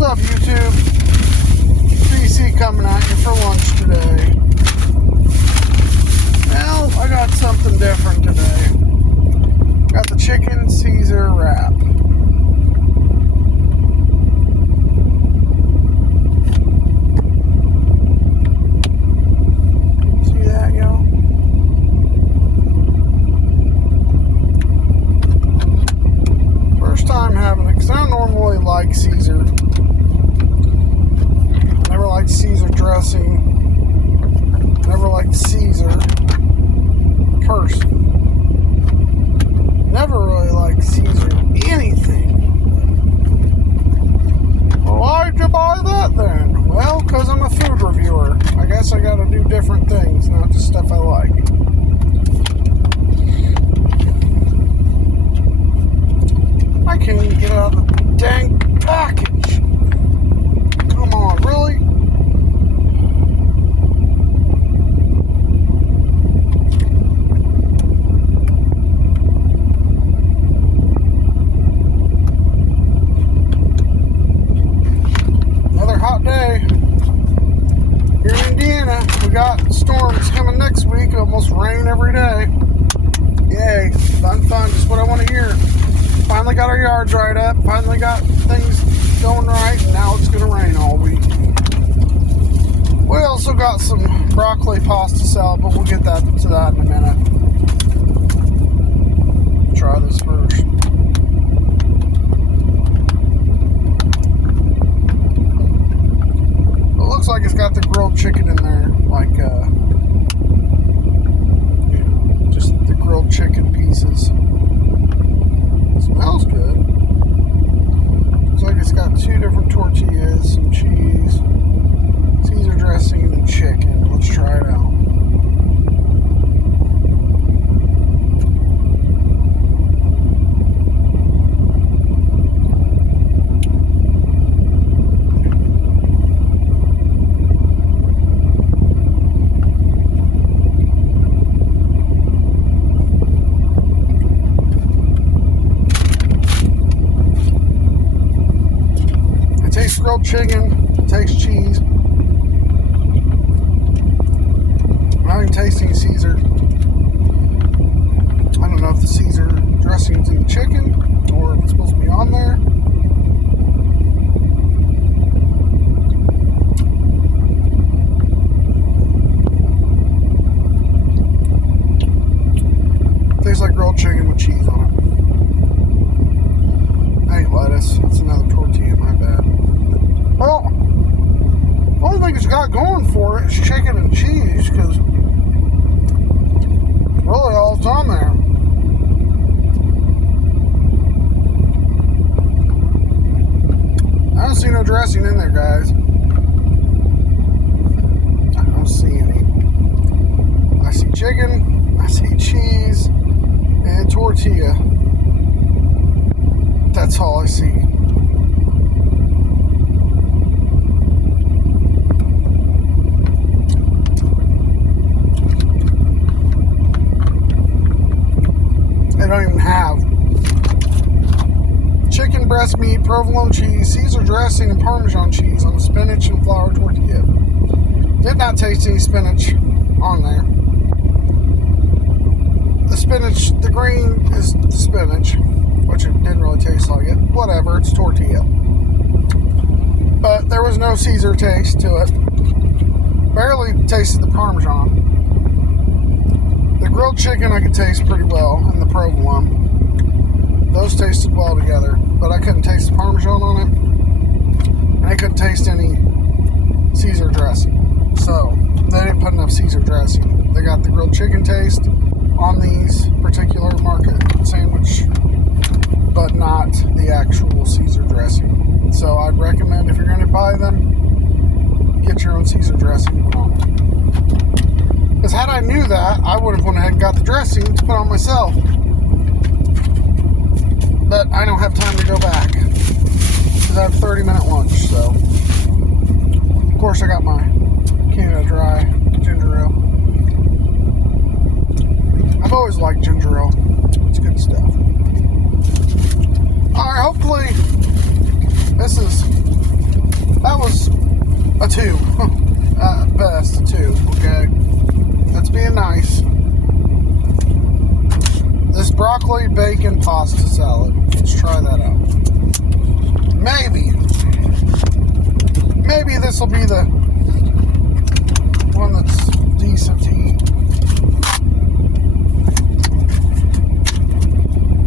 What's up, YouTube? BC coming at you for lunch today. Well, I got something different today. Got the chicken Caesar wrap. See that, y'all? First time having it, because I don't normally like Caesar. Never liked Caesar dressing. Never liked Caesar person. Never really liked Caesar anything. Well, why'd you buy that then? Well, because I'm a food reviewer. I guess I gotta do different things, not just stuff I like. I can't even get out of the dang package. Come on, really? Another hot day here in Indiana. We got storms coming next week. Almost rain every day. Yay, fun, just what I want to hear. Finally got our yard dried up. Finally got things going right. And now it's going to rain all week. We also got some broccoli pasta salad, but we'll get to that in a minute. Try this first. It looks like it's got the grilled chicken in there, like just the grilled chicken pieces. Smells good. Looks like it's got two different tortillas, some cheese, Caesar dressing, and chicken. Let's try it out. Grilled chicken, tastes cheese. I'm not even tasting Caesar. I don't know if the Caesar dressing's in the chicken or if it's supposed to be on there. Tastes like grilled chicken with cheese on it. That ain't lettuce. It's another tortilla, my bad. Well, the only thing it's got going for it is chicken and cheese, because really all it's on there. I don't see no dressing in there, guys. I don't see any. I see chicken, I see cheese, and tortilla. That's all I see. Don't even have chicken breast meat, provolone cheese, Caesar dressing, and Parmesan cheese on a spinach and flour tortilla. Did not taste any spinach on there. The spinach, the green is the spinach, which it didn't really taste like it. Whatever, it's tortilla. But there was no Caesar taste to it. Barely tasted the Parmesan. The grilled chicken I could taste pretty well, and the provolone. Those tasted well together, but I couldn't taste the Parmesan on it, and I couldn't taste any Caesar dressing. So, they didn't put enough Caesar dressing. They got the grilled chicken taste on these particular market sandwich, but not the actual Caesar dressing. So, I'd recommend if you're going to buy them, get your own Caesar dressing to put on it. Because had I knew that, I would have went ahead and got the dressing to put on myself. But I don't have time to go back. Because I have a 30-minute lunch, so. Of course, I got my Canada Dry ginger ale. I've always liked ginger ale. It's good stuff. Alright, hopefully this is the one that's decent to eat.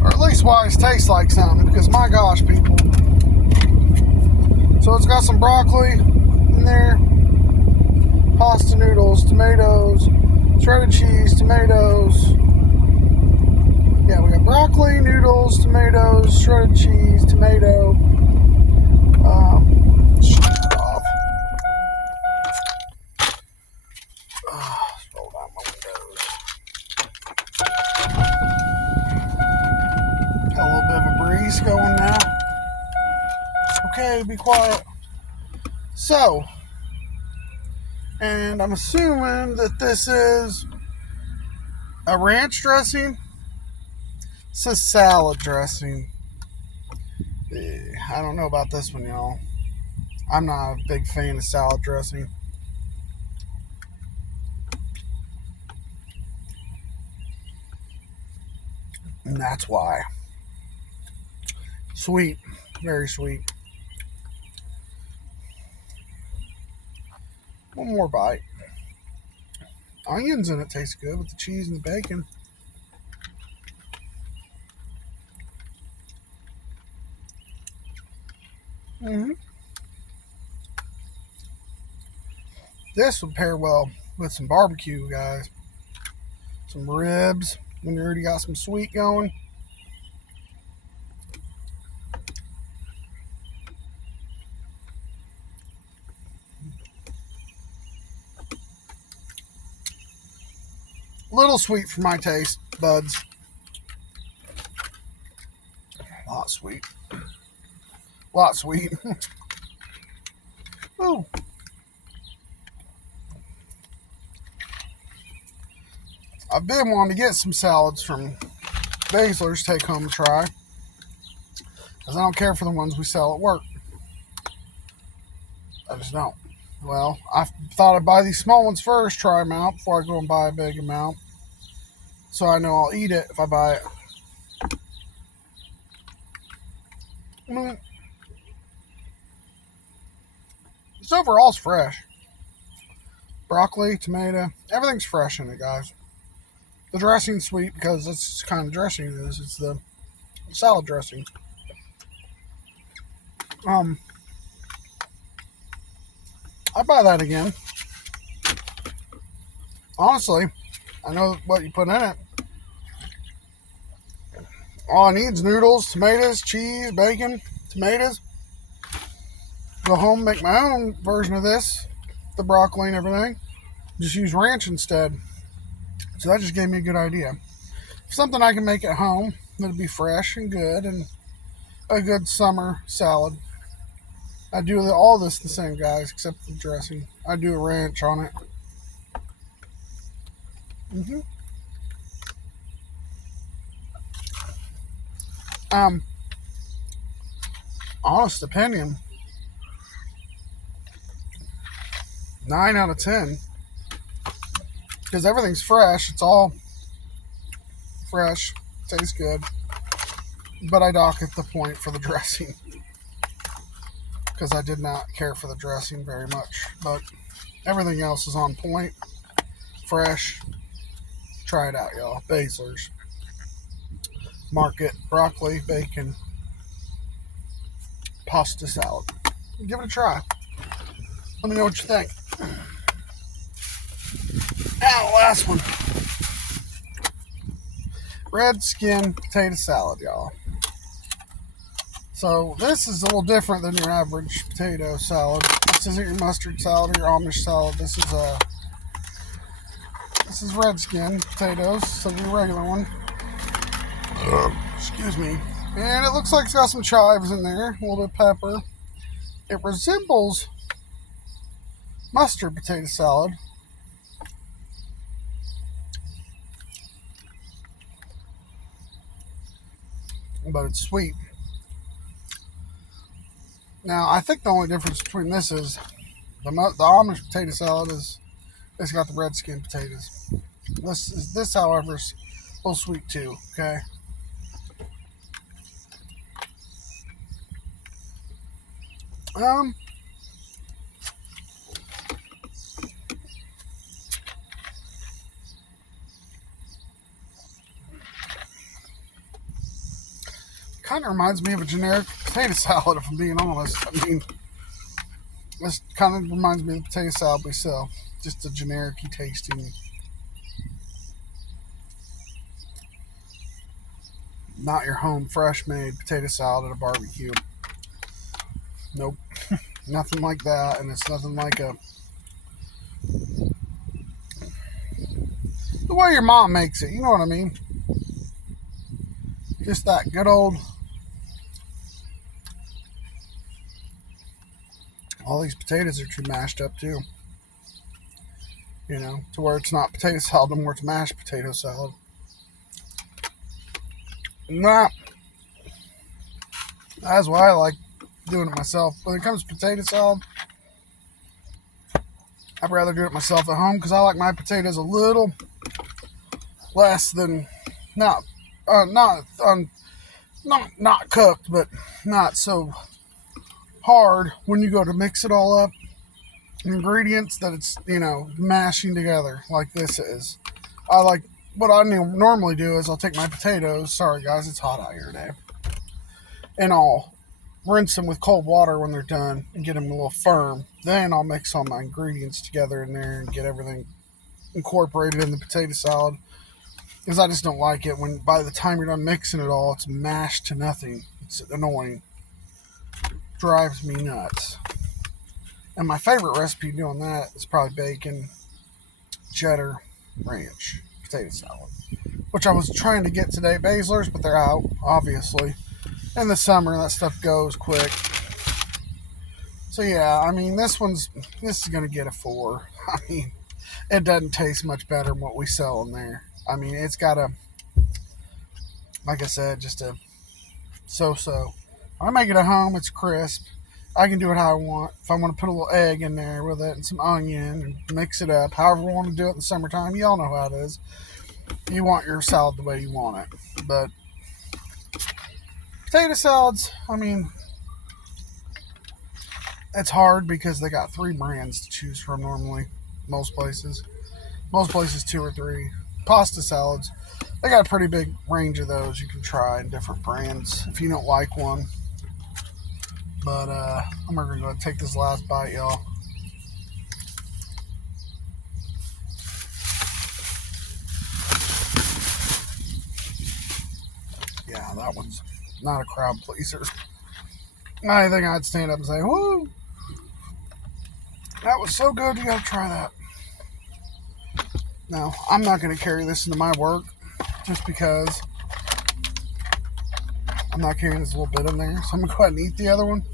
Or at least why it tastes like something, because my gosh, people. So it's got some broccoli in there, pasta noodles, tomatoes, shredded cheese, tomatoes. Yeah, we got broccoli, noodles, tomatoes, shredded cheese, tomato. Shut it off. Roll down my windows. Got a little bit of a breeze going now. Okay, be quiet. So, and I'm assuming that this is a ranch dressing. It says salad dressing. I don't know about this one, y'all. I'm not a big fan of salad dressing. And that's why. Sweet. Very sweet. One more bite. Onions in it taste good with the cheese and the bacon. This would pair well with some barbecue, guys. Some ribs when you already got some sweet going. Little sweet for my taste buds. A lot sweet. A lot sweet. Ooh. I've been wanting to get some salads from Baszler's take home and try, because I don't care for the ones we sell at work. I just don't. Well, I thought I'd buy these small ones first, try them out before I go and buy a big amount, so I know I'll eat it if I buy it. This overall's fresh. Broccoli, tomato, everything's fresh in it, guys. The dressing's sweet because that's the kind of dressing it is. It's the salad dressing. I'd buy that again. Honestly, I know what you put in it. All I need is noodles, tomatoes, cheese, bacon, tomatoes. Go home, make my own version of this, the broccoli and everything. Just use ranch instead. So that just gave me a good idea. Something I can make at home that'll be fresh and good, and a good summer salad. I do all this the same, guys, except the dressing. I do a ranch on it. Honest opinion, 9 out of 10. Because everything's fresh. It's all fresh. Tastes good. But I dock at the point for the dressing, because I did not care for the dressing very much. But everything else is on point. Fresh. Try it out, y'all. Baszler's. Market, broccoli, bacon, pasta salad. Give it a try. Let me know what you think. Now, last one. Red skin potato salad, y'all. So this is a little different than your average potato salad. This isn't your mustard salad or your Amish salad. This is red skin potatoes, so the regular one. Excuse me. And it looks like it's got some chives in there, a little bit of pepper. It resembles mustard potato salad, but it's sweet. Now, I think the only difference between this is the Amish potato salad is it's got the red skin potatoes. This, however, is a little sweet too. Okay. kind of reminds me of a generic potato salad, if I'm being honest. I mean, this kind of reminds me of the potato salad we sell. Just a generic-y tasting, not your home fresh made potato salad at a barbecue. Nope. Nothing like that, and it's nothing like the way your mom makes it, you know what I mean? Just that good old, all these potatoes are too mashed up too. You know, to where it's not potato salad anymore, it's mashed potato salad. Nah, that's why I like doing it myself. When it comes to potato salad, I'd rather do it myself at home because I like my potatoes a little less than not cooked, but not so hard when you go to mix it all up. Ingredients that it's, mashing together like this is. I like what I normally do is I'll take my potatoes. Sorry guys, it's hot out here today, and I'll rinse them with cold water when they're done and get them a little firm. Then I'll mix all my ingredients together in there and get everything incorporated in the potato salad. Because I just don't like it when by the time you're done mixing it all, it's mashed to nothing. It's annoying. Drives me nuts. And my favorite recipe doing that is probably bacon, cheddar, ranch, potato salad. Which I was trying to get today, Baszler's, but they're out, obviously. In the summer, that stuff goes quick. So yeah, I mean, this is going to get a 4. I mean, it doesn't taste much better than what we sell in there. I mean, it's got like I said, just a so-so. I make it at home, it's crisp. I can do it how I want. If I want to put a little egg in there with it and some onion and mix it up, however we want to do it in the summertime, y'all know how it is. You want your salad the way you want it. But potato salads, I mean, it's hard because they got 3 brands to choose from normally, most places. Most places 2 or 3. Pasta salads, they got a pretty big range of those you can try in different brands if you don't like one. But I'm going to go and take this last bite, y'all. Yeah, that one's not a crowd pleaser. I think I'd stand up and say, whoo, that was so good, you got to try that. Now, I'm not going to carry this into my work just because I'm not carrying this little bit in there. So I'm going to go ahead and eat the other one.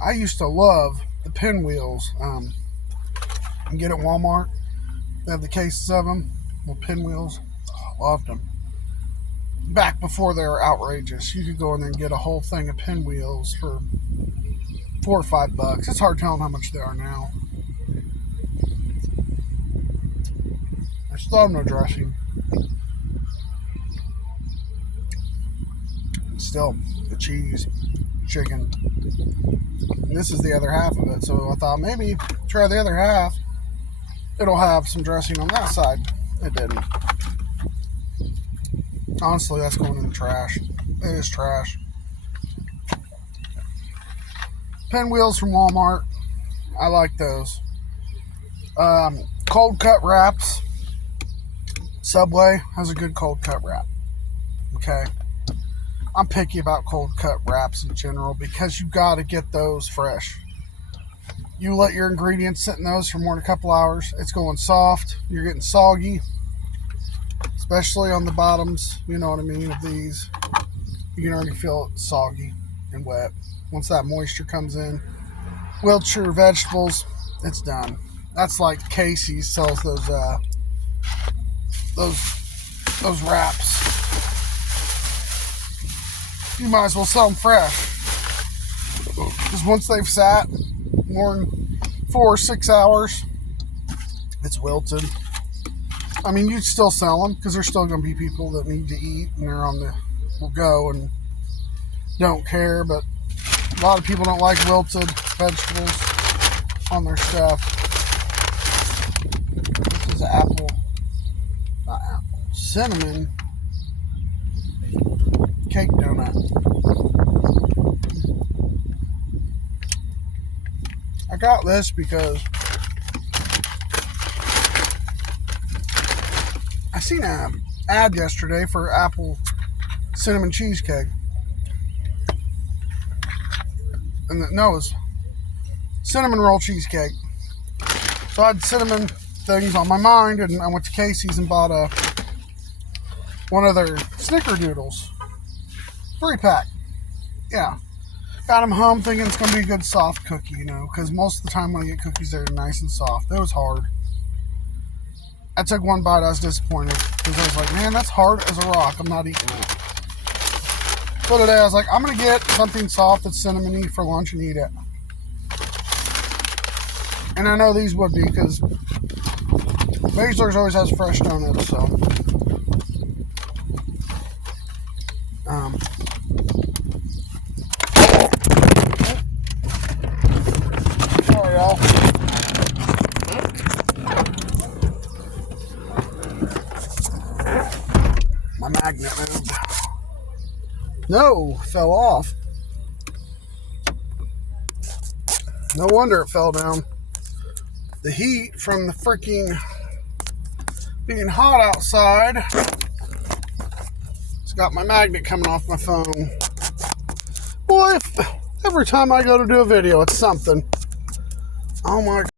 I used to love the pinwheels. You can get at Walmart. They have the cases of them, little pinwheels. Loved them. Back before they were outrageous, you could go in there and get a whole thing of pinwheels for $4 or $5. It's hard telling how much they are now. I still have no dressing. Still, the cheese, chicken. And this is the other half of it, so I thought maybe try the other half. It'll have some dressing on that side. It didn't. Honestly, that's going in the trash. It is trash. Pinwheels from Walmart. I like those. Cold cut wraps. Subway has a good cold cut wrap. Okay. I'm picky about cold cut wraps in general because you got to get those fresh. You let your ingredients sit in those for more than a couple hours. It's going soft. You're getting soggy. Especially on the bottoms, you know what I mean, of these. You can already feel it soggy and wet. Once that moisture comes in, Wiltshire vegetables, it's done. That's like Casey's sells those wraps. You might as well sell them fresh. Because once they've sat more than 4 or 6 hours, it's wilted. I mean, you'd still sell them because there's still going to be people that need to eat and they're on the go and don't care. But A lot of people don't like wilted vegetables on their stuff. This is apple, not apple, cinnamon cake donut. I got this because I seen an ad yesterday for apple cinnamon cheesecake. And no, it was cinnamon roll cheesecake. So I had cinnamon things on my mind, and I went to Casey's and bought one of their snickerdoodles. 3-pack. Yeah. Got them home thinking it's going to be a good soft cookie, you know, because most of the time when I get cookies, they're nice and soft. It was hard. I took one bite, I was disappointed because I was like, man, that's hard as a rock. I'm not eating that. So today I was like, I'm going to get something soft that's cinnamony for lunch and eat it. And I know these would be because Baszler's always has fresh donuts, so. Sorry, y'all. My magnet moved. No, fell off. No wonder it fell down. The heat from the freaking being hot outside. It's got my magnet coming off my phone. Boy, every time I go to do a video, it's something. Oh my God.